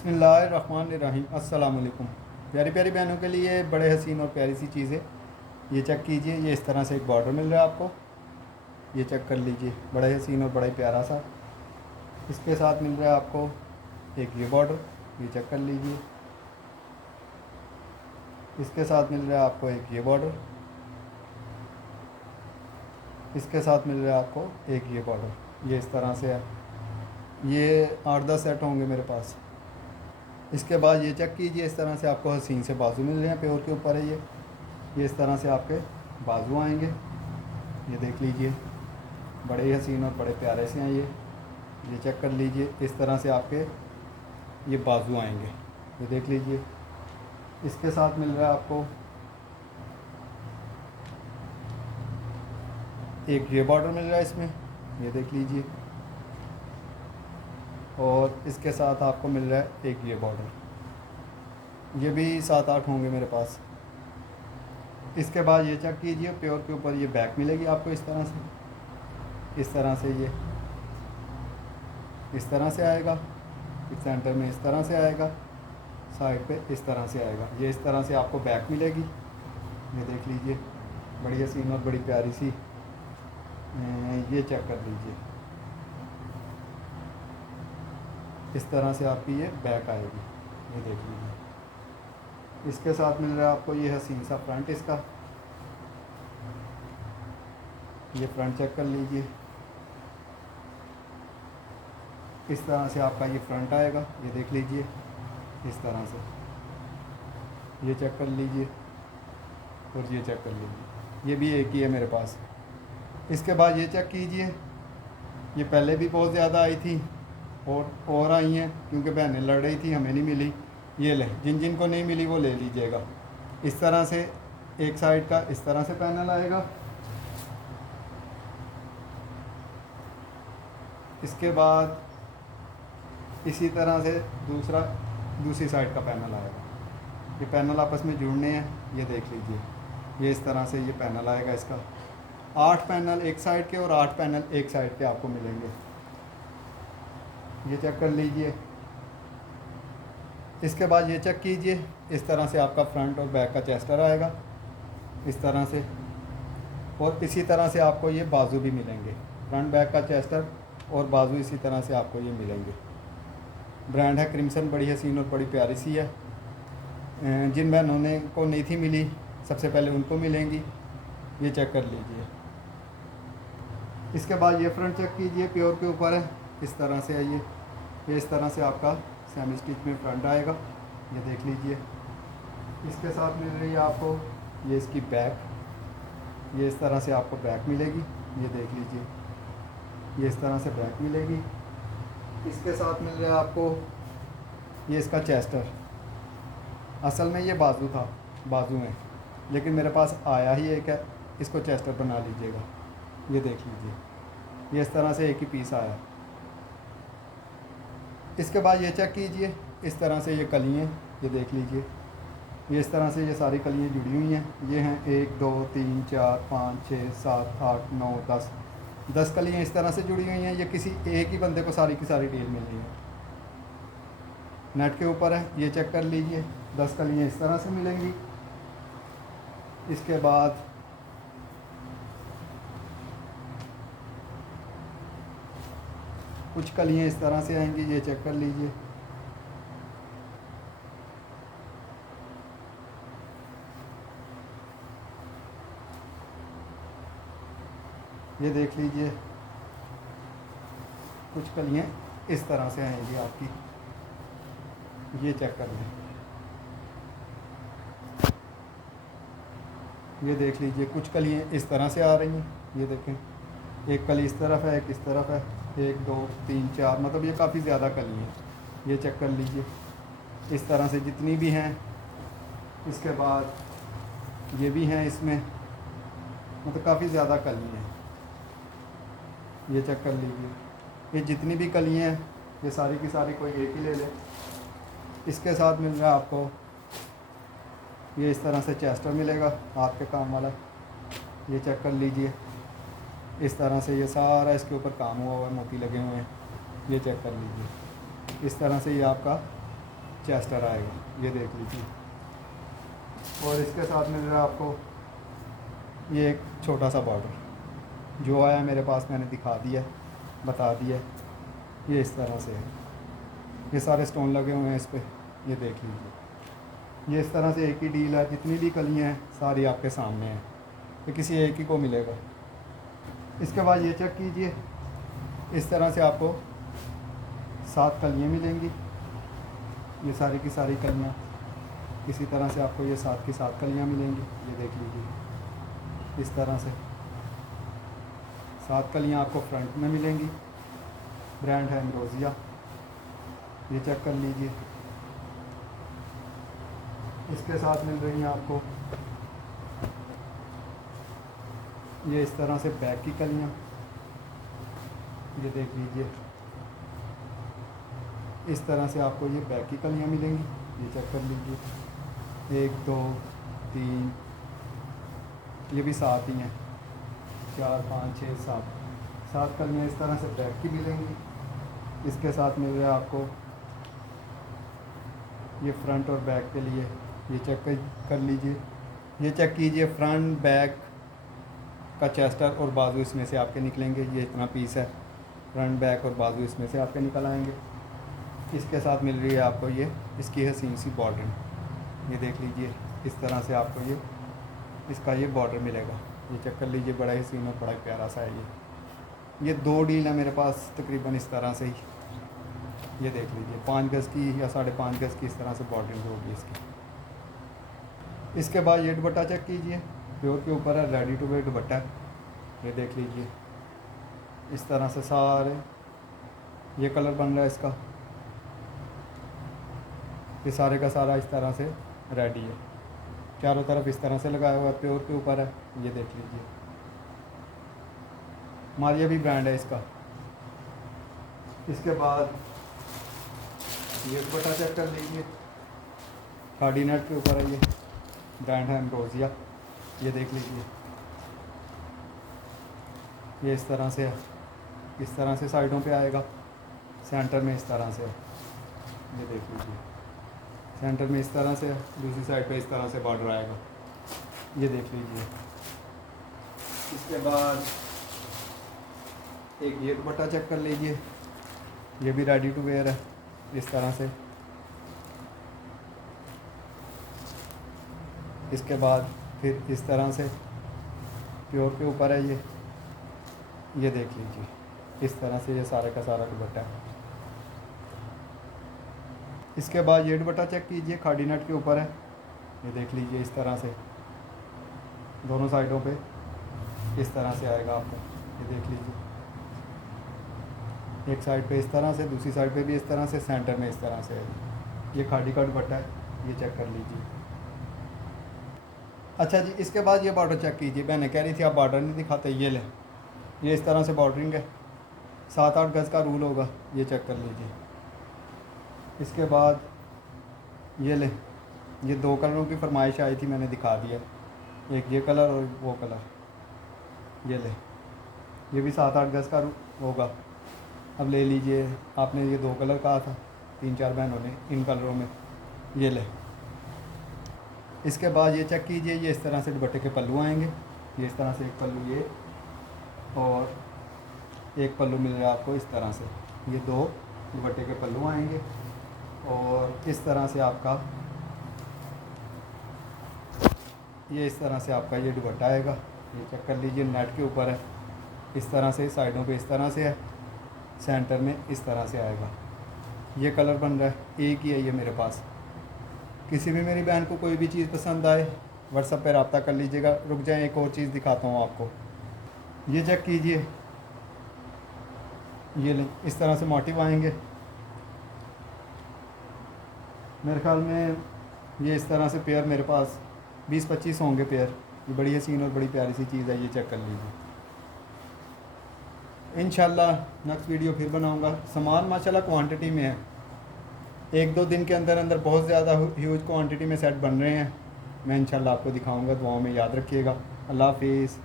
बिस्मिल्लाहिर्रहमानिर्रहीम। अस्सलाम वालेकुम। प्यारी प्यारी बहनों के लिए बड़े हसीन और प्यारी सी चीज़ें, ये चेक कीजिए। ये इस तरह से एक बॉर्डर मिल रहा है आपको, ये चेक कर लीजिए, बड़ा हसीन और बड़ा ही प्यारा सा। इसके साथ मिल रहा है आपको एक ये बॉर्डर, ये चेक कर लीजिए। इसके साथ मिल रहा है आपको एक ये बॉर्डर, इसके साथ मिल रहा है आपको एक ये बॉर्डर। ये इस तरह से है, ये 8-10 सेट होंगे मेरे पास। इसके बाद ये चेक कीजिए, इस तरह से आपको हसीन से बाजू मिल रहे हैं, प्योर के ऊपर है ये इस तरह से आपके बाजू आएंगे। ये देख लीजिए, बड़े ही हसीन और बड़े प्यारे से हैं ये चेक कर लीजिए। इस तरह से आपके ये बाजू आएंगे, ये देख लीजिए। इसके साथ मिल रहा है आपको एक ये बॉर्डर मिल रहा है इसमें, ये देख लीजिए। और इसके साथ आपको मिल रहा है एक ये बॉर्डर, ये भी 7-8 होंगे मेरे पास। इसके बाद ये चेक कीजिए, प्योर के ऊपर ये बैक मिलेगी आपको इस तरह से। इस तरह से ये इस तरह से आएगा, इस सेंटर में इस तरह से आएगा, साइड पे इस तरह से आएगा। ये इस तरह से आपको बैक मिलेगी, ये देख लीजिए, बड़ी हसीन और बड़ी प्यारी सी। ये चेक कर लीजिए, इस तरह से आपकी ये बैक आएगी, ये देख लीजिए। इसके साथ मिल रहा है आपको ये हसीन सा फ्रंट इसका, ये फ्रंट चेक कर लीजिए। इस तरह से आपका ये फ्रंट आएगा, ये देख लीजिए, इस तरह से। ये चेक कर लीजिए और ये चेक कर लीजिए, ये भी एक ही है मेरे पास। इसके बाद ये चेक कीजिए, ये पहले भी बहुत ज़्यादा आई थी और आई हैं, क्योंकि बहनें लड़ रही थी, हमें नहीं मिली। ये ले, जिन जिन को नहीं मिली वो ले लीजिएगा। इस तरह से एक साइड का इस तरह से पैनल आएगा, इसके बाद इसी तरह से दूसरी साइड का पैनल आएगा। ये पैनल आपस में जुड़ने हैं, ये देख लीजिए। ये इस तरह से ये पैनल आएगा इसका। 8 पैनल एक साइड के और 8 पैनल एक साइड के आपको मिलेंगे, ये चेक कर लीजिए। इसके बाद ये चेक कीजिए, इस तरह से आपका फ्रंट और बैक का चेस्टर आएगा इस तरह से। और इसी तरह से आपको ये बाजू भी मिलेंगे, फ्रंट बैक का चेस्टर और बाजू इसी तरह से आपको ये मिलेंगे। ब्रांड है क्रिम्सन, बड़ी हसीन और बड़ी प्यारी सी है। जिन बहनों ने को नहीं थी मिली, सबसे पहले उनको मिलेंगी, ये चेक कर लीजिए। इसके बाद ये फ्रंट चेक कीजिए, प्योर के ऊपर है, इस तरह से है ये इस तरह से आपका सेमी स्टिच में फ्रंट आएगा, ये देख लीजिए। इसके साथ मिल रही है आपको ये इसकी बैक, ये इस तरह से आपको बैक मिलेगी, ये देख लीजिए, ये इस तरह से बैक मिलेगी। इसके साथ मिल रहा है आपको ये इसका चेस्टर। असल में ये बाजू था, बाजू में, लेकिन मेरे पास आया ही एक है, इसको चेस्टर बना लीजिएगा, ये देख लीजिए। ये इस तरह से एक ही पीस आया। इसके बाद ये चेक कीजिए, इस तरह से ये कलियाँ, ये देख लीजिए। ये इस तरह से ये सारी कलियाँ जुड़ी हुई हैं। ये हैं 1 2 3 4 5 6 7 8 9 10 कलियाँ इस तरह से जुड़ी हुई हैं। ये किसी एक ही बंदे को सारी की सारी डील मिल रही है, नेट के ऊपर है, ये चेक कर लीजिए। 10 कलियाँ इस तरह से मिलेंगी। इसके बाद कुछ कलियाँ इस तरह से आएंगी, ये चेक कर लीजिए। ये देख लीजिए, कुछ कलियाँ इस तरह से आएंगी आपकी, ये चेक कर लें। ये देख लीजिए, कुछ कलियाँ इस तरह से आ रही हैं, ये देखें, एक कली इस तरफ है, एक इस तरफ है, 1 2 3 4, मतलब ये काफ़ी ज़्यादा कली हैं, ये चेक कर लीजिए। इस तरह से जितनी भी हैं। इसके बाद ये भी हैं इसमें, मतलब काफ़ी ज़्यादा कली हैं, ये चेक कर लीजिए। ये जितनी भी कलियाँ हैं, ये सारी की सारी कोई एक ही ले ले। इसके साथ मिल रहा है आपको ये इस तरह से चेस्टर मिलेगा, हाथ के काम वाला, ये चेक कर लीजिए। इस तरह से ये सारा इसके ऊपर काम हुआ हुआ है, मोती लगे हुए हैं, ये चेक कर लीजिए। इस तरह से ये आपका चेस्टर आएगा, ये देख लीजिए। और इसके साथ में जो है आपको ये एक छोटा सा बॉर्डर जो आया मेरे पास, मैंने दिखा दिया, बता दिया, ये इस तरह से है। ये सारे स्टोन लगे हुए हैं इस पर, ये देख लीजिए। ये इस तरह से एक ही डील है, जितनी भी कलियाँ हैं सारी आपके सामने हैं, ये किसी एक ही को मिलेगा। इसके बाद ये चेक कीजिए, इस तरह से आपको 7 कलियाँ मिलेंगी। ये सारी की सारी कलियाँ इसी तरह से आपको ये 7 की 7 कलियाँ मिलेंगी, ये देख लीजिए। इस तरह से 7 कलियाँ आपको फ्रंट में मिलेंगी। ब्रांड है एम्ब्रोसिया, ये चेक कर लीजिए। इसके साथ मिल रही हैं आपको ये इस तरह से बैक की कलियाँ, ये देख लीजिए। इस तरह से आपको ये बैक की कलियाँ मिलेंगी, ये चेक कर लीजिए। 1 2 3, ये भी 7 ही हैं, 4 5 6 7 कलियाँ इस तरह से बैक की मिलेंगी। इसके साथ मिल रहा है आपको ये फ्रंट और बैक के लिए, ये चेक कर लीजिए। ये चेक कीजिए, फ्रंट बैक का चेस्टर और बाजू इसमें से आपके निकलेंगे। ये इतना पीस है, फ्रंट बैक और बाजू इसमें से आपके निकल आएंगे। इसके साथ मिल रही है आपको ये इसकी हसीन सी बॉर्डर, ये देख लीजिए। इस तरह से आपको ये इसका ये बॉर्डर मिलेगा, ये चेक कर लीजिए। बड़ा हसीन और बड़ा प्यारा सा है ये 2 डील है मेरे पास तकरीबन इस तरह से ही, ये देख लीजिए। 5 गज़ की या 5.5 गज़ की इस तरह से बॉर्डरिंग होगी इसकी। इसके बाद ये दुपट्टा चेक कीजिए, प्योर के ऊपर है, रेडी टू वेयर दुपट्टा है, ये देख लीजिए। इस तरह से सारे ये कलर बन रहा है इसका, ये सारे का सारा इस तरह से रेडी है, चारों तरफ इस तरह से लगाया हुआ है, प्योर के ऊपर है, ये देख लीजिए। मारिया भी ब्रांड है इसका। इसके बाद ये दुपट्टा चेक कर लीजिए, खाड़ी नेट के ऊपर है, ये ब्रांड है एम्ब्रोसिया, ये देख लीजिए। ये इस तरह से है, इस तरह से साइडों पे आएगा, सेंटर में इस तरह से है, ये देख लीजिए। सेंटर में इस तरह से है, दूसरी साइड पे इस तरह से बॉर्डर आएगा, ये देख लीजिए। इसके बाद एक ये दुपट्टा चेक कर लीजिए, ये भी रेडी टू वेयर है, इस तरह से। इसके बाद फिर इस तरह से प्योर के ऊपर है, ये देख लीजिए। इस तरह से ये सारे का सारा दुपट्टा है। इसके बाद ये दुपट्टा चेक कीजिए, खाड़ी नेट के ऊपर है, ये देख लीजिए। इस तरह से दोनों साइडों पे इस तरह से आएगा आपको, ये देख लीजिए। एक साइड पे इस तरह से, दूसरी साइड पे भी इस तरह से, सेंटर में इस तरह से है। ये खाड़ी का दुपट्टा है, ये चेक कर लीजिए। अच्छा जी, इसके बाद ये बॉर्डर चेक कीजिए। बहने कह रही थी आप बॉर्डर नहीं दिखाते, ये ले, ये इस तरह से बॉर्डरिंग है, 7-8 गज़ का रूल होगा, ये चेक कर लीजिए। इसके बाद ये ले, ये 2 कलरों की फरमाइश आई थी, मैंने दिखा दिया, एक ये कलर और वो कलर, ये ले, ये भी 7-8 गज़ का होगा। अब ले लीजिए, आपने ये 2 कलर कहा था 3-4 बहनों ने, इन कलरों में ये ले। इसके बाद ये चेक कीजिए, ये इस तरह से दुपट्टे के पल्लू आएंगे, ये इस तरह से एक पल्लू ये और एक पल्लू मिल रहा है आपको इस तरह से, ये 2 दुपट्टे के पल्लू आएंगे। और इस तरह से आपका ये इस तरह से आपका ये दुपट्टा आएगा, ये चेक कर लीजिए। नेट के ऊपर है, इस तरह से साइडों पे इस तरह से है, सेंटर में इस तरह से आएगा। ये कलर बन रहा है, एक ही है ये मेरे पास। किसी भी मेरी बहन को कोई भी चीज़ पसंद आए व्हाट्सएप पे रब्ता कर लीजिएगा। रुक जाए, एक और चीज़ दिखाता हूँ आपको, ये चेक कीजिए। ये ले, इस तरह से मोटिव आएंगे, मेरे ख्याल में ये इस तरह से पेयर मेरे पास 20-25 होंगे पेयर। ये बड़ी हसीन और बड़ी प्यारी सी चीज़ है, ये चेक कर लीजिए। इंशाल्लाह नेक्स्ट वीडियो फिर बनाऊंगा। सामान माशाल्लाह क्वांटिटी में है, 1-2 दिन के अंदर अंदर बहुत ज़्यादा ह्यूज क्वांटिटी में सेट बन रहे हैं। मैं इंशाल्लाह आपको दिखाऊंगा, दुआओं में याद रखिएगा। अल्लाह हाफिज़।